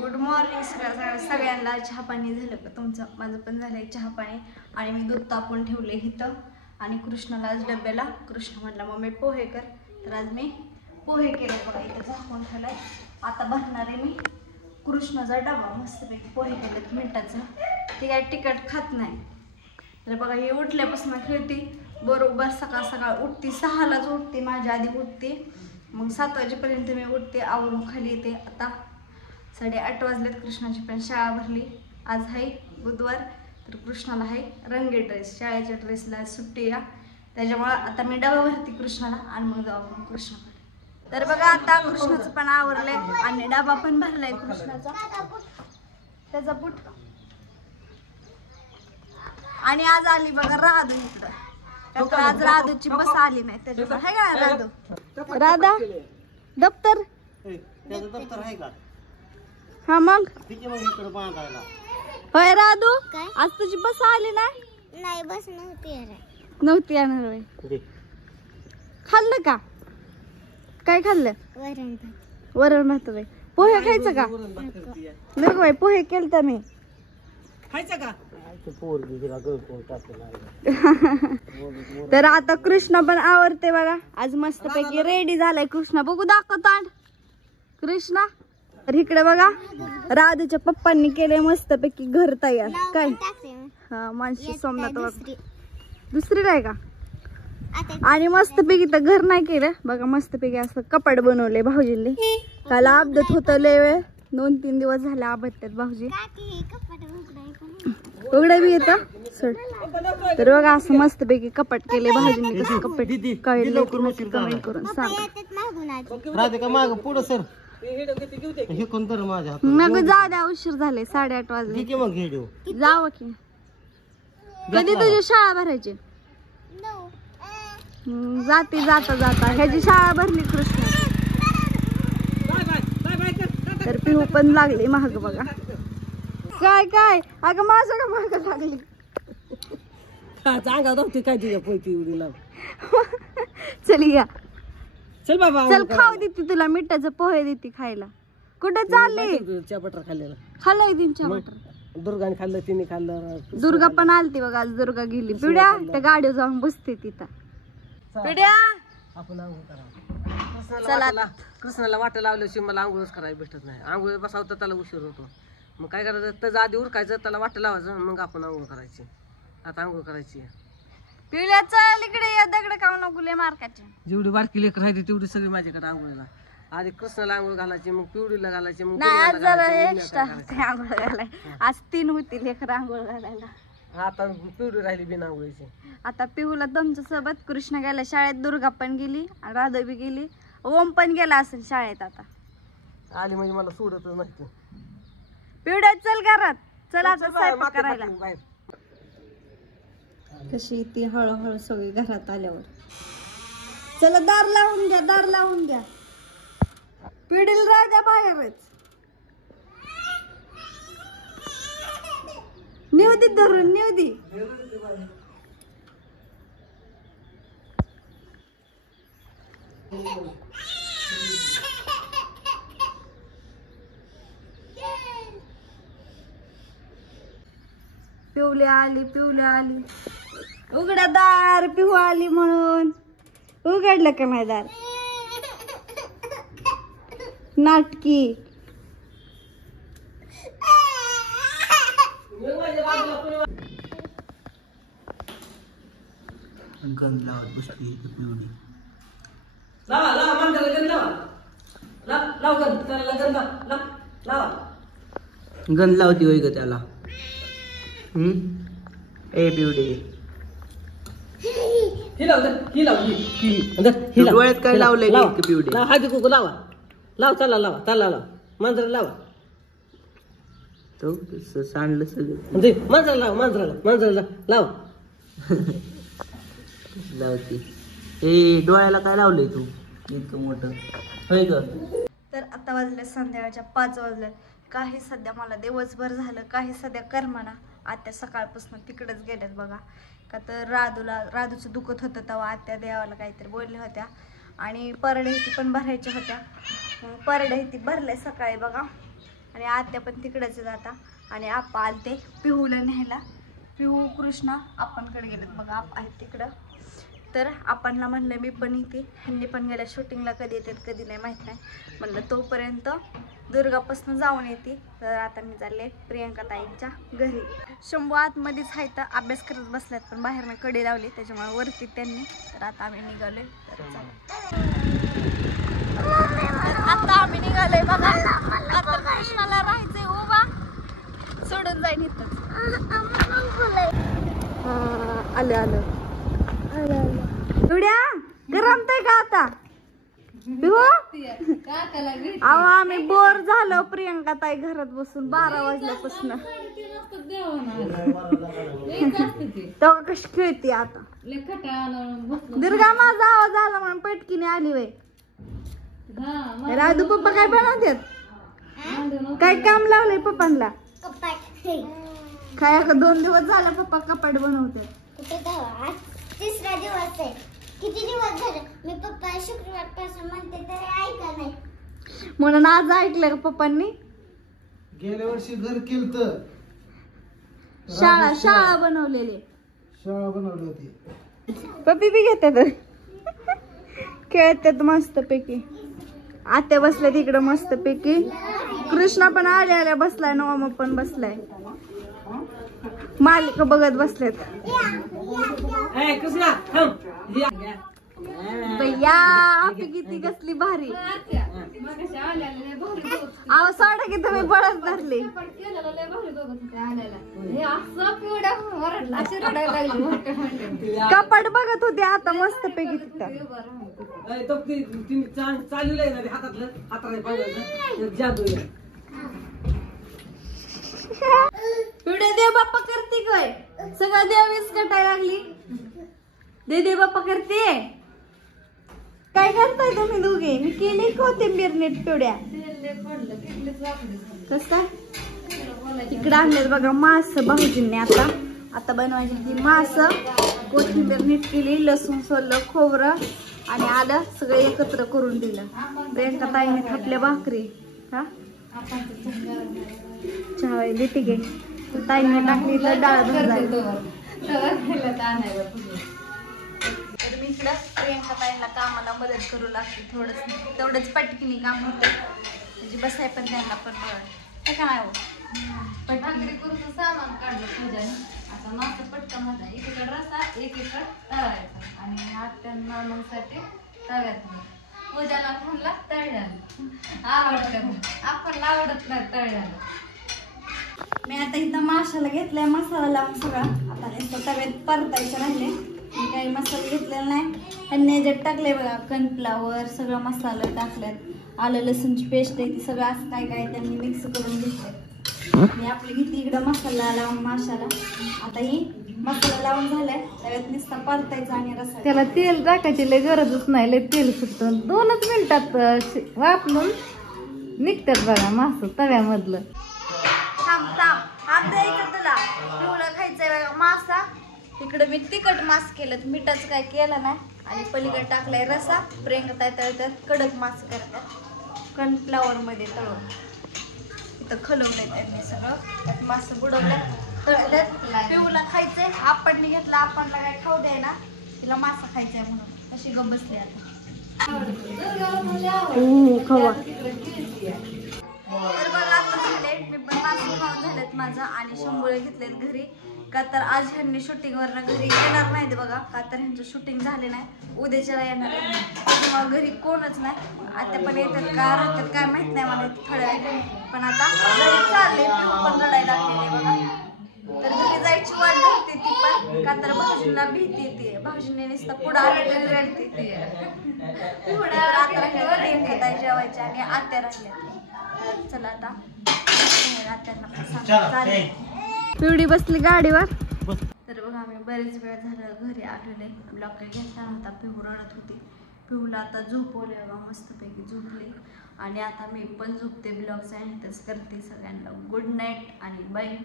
Good morning सगळ्यांना. चहा पाणी झालं का तुमचं? माझं पण झालंय चहा पाणी. आणि मी दूध तापून ठेवले इथं. आणि कृष्णाला आज डब्याला कृष्ण म्हटला मम्मी पोहे कर, तर आज मी पोहे केले बघा. इथं झाकून ठेवलाय. आता भरणार आहे मी कृष्णाचा डबा. मस्तपैकी पोहे केलेत मिठाचं. ते काय तिखट खात नाही. तर बघा हे उठल्यापासून खेळते बरोबर. सकाळ सकाळ उठते 6लाच उठते. माझ्या आधी उठते, मग 7 वाजेपर्यंत मी उठते, आवरून खाली येते. आता 8:30 वाजलेत. कृष्णाची पण शाळा भरली. आज आहे बुधवार, तर कृष्णाला आहे रंगी ड्रेस. शाळेच्या ड्रेसला सुट्टी आहे, त्याच्यामुळं आता मी डबा भरते कृष्णाला आणि मग जाऊ आपण कृष्णाकडे. तर बघा आता कृष्णाचं पण आवरलंय आणि डबा पण भरलाय कृष्णाचा. त्याचा बुट. आणि आज आली बघा राधू इकडं. आज राधूची बस आली नाही, त्याच्यामुळे आहे का राधू? राधा दप्तर आहे का? हा मग होय राधू, काय? आज तुझी बस आली नाही? नाही बस नव्हती येणार होय. खाल्लं का? काय खाल्लं? वरण भात. वरण भात बाई. पोहे खायचं का? नको बाई, पोहे केलतं मी. खायचं का? तर आता कृष्ण पण आवरते बघा. आज मस्त पैकी रेडी झालाय कृष्ण. बघू दाखव तांड कृष्णा. तर इकडे बघा राधूच्या पप्पांनी केले मस्त पैकी घर तयार. काय हा मानसी सोमनाथ दुसरी आहे का? आणि मस्त पैकी तर घर नाही केलं बघा. मस्त पैकी असं कपाट बनवले भाऊजींनी. काल अपडेट होत लय वेळ, 2-3 दिवस झाले अपडेट भाऊजी. उघडं बी येतं सर. तर बघा असं मस्त पैकी कपाट केले भाऊजींनी. कसं कपाट कळले कमेंट करून सांग. राधिका माग पुढं सर. हे कोणतं माझ्या मग जा द्या, उशीर झाले. 8:30 वाजले. मग घे जावं की. कधी तुझी शाळा भरायची? जाते जाता जाता ह्याची शाळा भरली कृष्ण. तर पिहू पण लागली महाग बघा. काय काय अगं माझं का महाग लागली? चांगा नव्हती काय तुझ्या पोयती एवढी लाव. चल या, चल बाबा चल खाऊ देते तुला मिठाचं पोहे देते खायला. कुठे चालली? चपाटर खाल्लेला. खाल्लंय तीनच्या मटर. दुर्गाने खाल्लं, तिने खाल्लं. दुर्गा पण आलती बघा. आज दुर्गा गेली. पिढ्या त्या गाडीवर जाऊन बसते तिथं. पिढ्या आपण आंघोळ करा. चला. कृष्णाला वाटं लावल्याशिवाय मला आंघोळच करायला भेटत नाही. आंघोळ बसावं तर त्याला उशीर होतो. मग काय करायचं, त्याचं आधी उरकायचं, त्याला वाटं लावायचं, मग आपण आंघोळ करायची. आता आंघोळ करायची. पिढ्या चल इकडे या. दगड खाऊ नको लय मार्काचे. जेवढी बारकी लेकर राहिली तेवढी सगळी माझ्याकडे आंघोळीला. आधी कृष्णाला आंघोळ घालायची, मग पिवडीला घालायची, मग नाही आज जरा एक्स्ट्रा आंघोळ घालाय. आज 3 होती लेकर आंघोळ घालायला. आता पिवडी राहिली बिना आंघोळीची. आता पिहूला तुमच्या सोबत कृष्ण गेला शाळेत. दुर्गा पण गेली आणि राधा बी गेली. ओम पण गेला असेल शाळेत. आता आली म्हणजे मला सोडतच नाही. पिवड्या चल घरात. चल आता स्वयंपाक करायला. कशी ती हळूहळू सगळी घरात आल्यावर. चला दार लावून घ्या, दार लावून घ्या. पिढीला राजा बाहेरच. नेवदी धरून नेवदी. पिवल्या आली, पिवल्या आली. उघडा दार. पिहू आली म्हणून उघडलं का नाही दार? नाटकी. गंध लावत बसली पिवडी. लावा लावा मांजराला गंध लावा. लाव गंध, त्याला गंध लावा. गंध लावती होय ग त्याला. ए पिवडी डोळ्यात काय लावलंय पिवडी? हळदी कुकू लावा. लाव त्याला लावा, त्याला लावा. मांजराला लावा. तो सांडलं सगळं. मांजराला लावा, मांजराला लावा. लावती. ए डोळ्याला काय लावलंय तू इतकं मोठं होय ग? तर आता वाजले संध्याकाळच्या 5 वाजले. काही सध्या मला दिवसभर झालं, काही सध्या करमाना. आत्या सकाळपासून तिकडेच गेल्यात बघा. का तर राधूचं दुखत होतं तेव्हा आत्या देवाला काहीतरी बोलल्या होत्या. आणि परडे इथे पण भरायच्या होत्या. परडे इथे भरले सकाळी बघा. आणि आत्या पण तिकडेच आहेत आता. आणि आप्पा आलते पिहूला न्यायला. पिहू कृष्णा आपणकडे गेलेत बघा, आप्पा आहेत तिकडं. तर आपणला म्हणलं मी पण इथे, ह्यांनी पण गेल्या शूटिंगला, कधी येतात कधी नाही माहीत नाही. म्हणलं तोपर्यंत दुर्गापासून जाऊन येते. तर आता मी चालले प्रियंका ताईंच्या घरी. शंभू आतमध्येच आहे तर अभ्यास करत बसल्यात, पण बाहेर मी कडी लावली त्याच्यामुळे वरती त्यांनी. तर आता आम्ही निघालोय. तर आता आम्ही निघालोय बघा. आता कृष्णाला राहायचंय उभा, सोडून जाईन इथं. आलं आलं थोड्या गरमतय का आता? अहो आम्ही बोर झालो प्रियंका ताई घरात बसून 12 वाजल्यापासून. तेव्हा कशी खेळते आता. दुर्गा माझा आवाज आला म्हणून पटकीने आली वय. राधू पप्पा काय बनवतात? काय काम लावलंय पप्पांना? काय 2 दिवस झाला पप्पा कपाट बनवतात. आज तिसरा दिवस आहे. किती दिवस झाले मी पप्पा शुक्रवार पासून म्हणते तरी ऐका नाही. म्हणून आज ऐकलं का पप्पांनी? गेल्या वर्षी घर केलं, शाळा बनवलेली, शाळा बनवली होती. पप्पी बी घेतात खेळतात मस्त पैकी. आत्या बसल्या तिकडं मस्त पैकी. कृष्णा पण आल्या बसलाय, नवमा पण बसलाय, मालिका बघत बसलेत. भैया आपली किती कसली भारी. अहो सोडा की तुम्ही बळच धरले. कपाट बघत होते आता मस्त पैकी तिथं. पुढे देव बाप्पा करते काय सगळं देवीच कटायला लागली. दे बाप्पा करते. काय करताय तुम्ही दोघे? मी केली कोथिंबीर नीट पिवड्या. कस काय इकडे आणलेत बघा मास भाऊजींनी. आता बनवायची ती मास. कोथिंबीर नीट केली, लसूण सोललं, खोबरं आणि आलं सगळं एकत्र करून दिलं. प्रियंका ताईने थापल्या भाकरी. हा चहा देते गे. ताईने टाकली तर डाळ भाजायला. तर मी इकडं प्रियंका ताईंना कामाला मदत करू लागते. तेवढंच पटकीने काम होतं म्हणजे बसाय पण त्यांना पण बरं काय हो. भाकरी करून सामान काढलं पूजाने. आता मासा पटका माझा एकीकडे रसा एकीकडे तळायचा आणि आत्यांना साठी तव्यात. पूजाला म्हणला तळल्याला आवडतं, आपण आवडत नाही तळल्याला. मी आता इथं माशाला घेतलाय मसाला लावून सगळा. आता नुसतं तव्यात परतायचं राहिले. मी काही मसाला घेतलेला नाही. ह्यांनी याच्यात टाकले बघा कॉर्नफ्लॉवर, सगळं मसाला टाकल्यात, आलं लसूणची पेस्ट आहे ती सगळं असं काय काय त्यांनी मिक्स करून घेतलंय. मी आपली घेतली इकडं मसाला लावून माशाला. आता ही मसाला लावून झालाय, तव्यात नुसता परतायचा आणि रसा. त्याला तेल टाकायची लय गरजच नाही, लय तेल सुटतं. 2च मिनिटात वापरून निघतात बघा मास तव्यामधलं. थांब द्यायचं तुला पिवळा खायचंय बघा मासा. इकडं मी तिखट मास केलं, मिठाचं काय केलं नाही. आणि पलीकडे टाकलाय रसा. प्रियंका ताई तळतात कडक मास करतात कॉर्नफ्लॉवर मध्ये तळून. इथं खलवलंय त्यांनी सगळं, त्यात मास बुडवल्यात तळल्यात. पिऊला खायचंय, आपण घेतला, आपणला काय खाऊ द्याय ना, तिला मासा खायचाय म्हणून कशी गप बसली आता. खवा तर बघा आता झाले. मी पण मासे खाऊन झालेत माझं आणि शंभूला घेतलेत घरी. का तर आज ह्यांनी शूटिंगवरनं घरी येणार नाहीत बघा. का तर ह्यांचं शूटिंग झाले नाही, उद्याच्याला येणार आहे. तेव्हा घरी कोणच नाही. आता पण येतात का राहतात काय माहित नाही मला थोड्या वेळ. पण आता घरी चालले, पण रडायला लागलेले बघा. तर घरी जायची वाट धरते ती पण. का तर भाऊजींना भीती येते. भाऊजींनी नुसतं पुढं आलेली रडते ती. पुढं आता राहिल्या जेवायच्या आणि आत्या राहिल्या. चला आता आत्यांना पिवडी बसली गाडीवर. तर बघा आम्ही बरेच वेळ झालं घरी आलेले. ब्लॉग काही घेतला नव्हता. पिहू रडत होती. पिहूला आता झोपवले बघा, मस्तपैकी झोपली. आणि आता मी पण झोपते. ब्लॉगचा एंडच करते. सगळ्यांना गुड नाईट आणि बाय.